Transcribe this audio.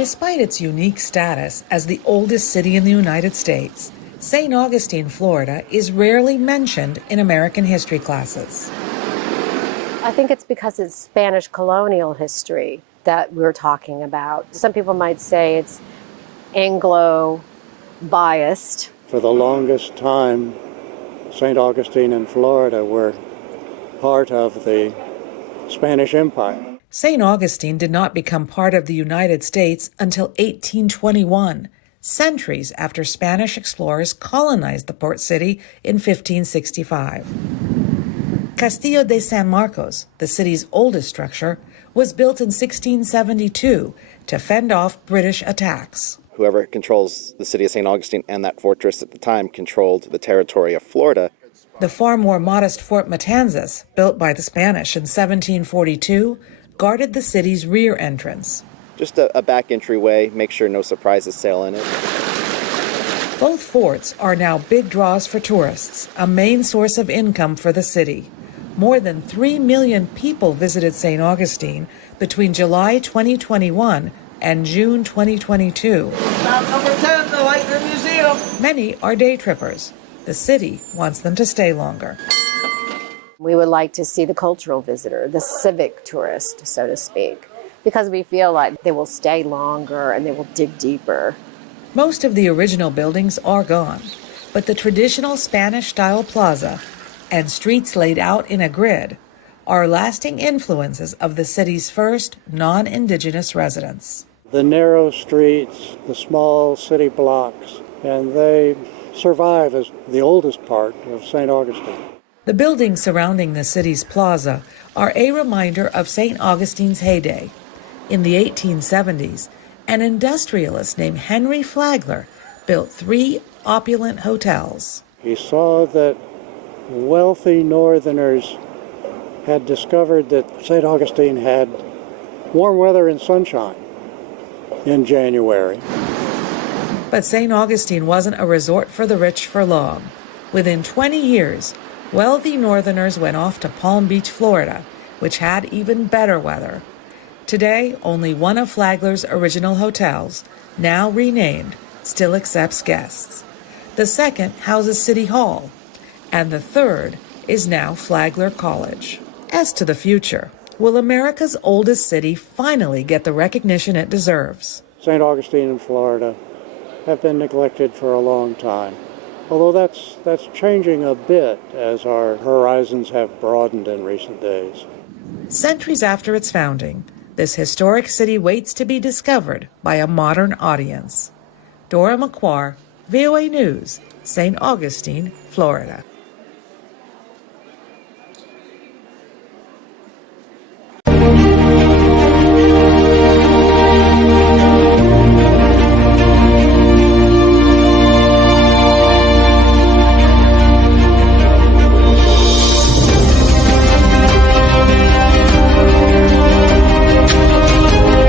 Despite its unique status as the oldest city in the United States, St. Augustine, Florida, is rarely mentioned in American history classes. I think it's because it's Spanish colonial history that we're talking about. Some people might say it's Anglo-biased. For the longest time, St. Augustine and Florida were part of the Spanish Empire. St. Augustine did not become part of the United States until 1821, centuries after Spanish explorers colonized the port city in 1565. Castillo de San Marcos, the city's oldest structure, was built in 1672 to fend off British attacks. Whoever controls the city of St. Augustine and that fortress at the time controlled the territory of Florida. The far more modest Fort Matanzas, built by the Spanish in 1742, guarded the city's rear entrance. Just a back entryway, make sure no surprises sail in it. Both forts are now big draws for tourists, a main source of income for the city. More than 3 million people visited St. Augustine between July 2021 and June 2022. Stop number 10, the Lightning Museum. Many are day trippers. The city wants them to stay longer. We would like to see the cultural visitor, the civic tourist, so to speak, because we feel like they will stay longer and they will dig deeper. Most of the original buildings are gone, but the traditional Spanish-style plaza and streets laid out in a grid are lasting influences of the city's first non-indigenous residents. The narrow streets, the small city blocks, and they survive as the oldest part of St. Augustine. The buildings surrounding the city's plaza are a reminder of St. Augustine's heyday. In the 1870s, an industrialist named Henry Flagler built 3 opulent hotels. He saw that wealthy northerners had discovered that St. Augustine had warm weather and sunshine in January. But St. Augustine wasn't a resort for the rich for long. Within 20 years, wealthy northerners went off to Palm Beach, Florida, which had even better weather. Today, only one of Flagler's original hotels, now renamed, still accepts guests. The second houses City Hall, and the third is now Flagler College. As to the future, will America's oldest city finally get the recognition it deserves? St. Augustine and Florida have been neglected for a long time, although that's changing a bit as our horizons have broadened in recent days. Centuries after its founding, this historic city waits to be discovered by a modern audience. Dora Mekouar, VOA News, St. Augustine, Florida.